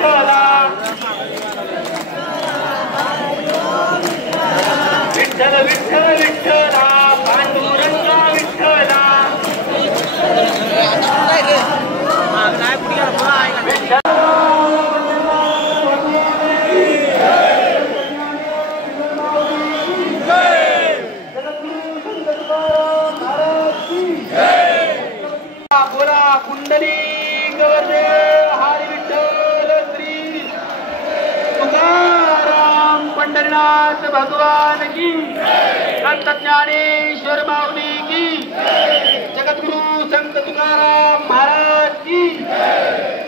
विठ्ठला विठ्ठल विठ्ठल विठ्ठला पांडुरंगा विठ्ठला बोला कुंडली गवजे हरी विठ्ठल श्री तुकाराम पंढरीनाथ भगवान की संत ज्ञानेश्वर माऊली की जगद्गुरु संत तुकाराम महाराज की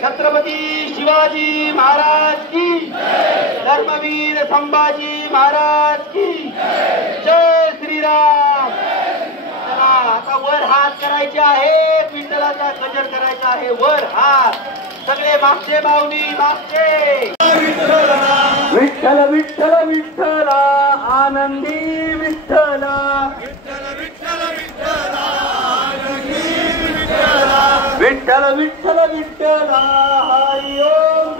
छत्रपती शिवाजी महाराज की धर्मवीर संभाजी महाराज की जय श्रीराम। आता वर हात करायचे आहे विठ्ठलाचा गजर करायचा आहे वर हात सगळे मागचे माऊली मागचे विठ्ठल विठ्ठल विठ्ठला आनंदी विठ्ठला विठ्ठल विठ्ठल विठ्ठला आनंदी विठ्ठला विठ्ठल विठ्ठल विठ्ठला हरि ओम